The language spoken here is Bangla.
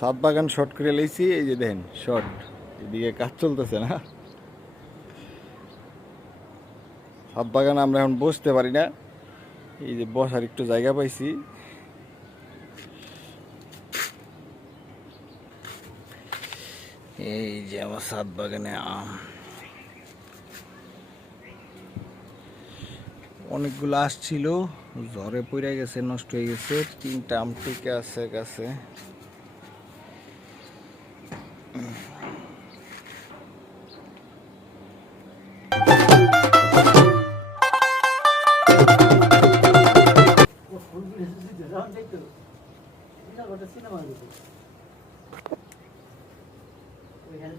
সাত বাগান শর্ট করে লাইছি, এই যে দেখেন শর্ট এদিকে কাজ চলতেছে না। সাত বাগান আমরা এখন বসতে পারি না। এই যে বসার একটু জায়গা পাইছি। এই যে আমার সাত বাগানে আম। অনেকগুলো আসছিল ঝড়ে পড়ে গেছে, নষ্ট হয়ে গেছে। তিনটা আম টিকে আছে গাছে। ওইখানে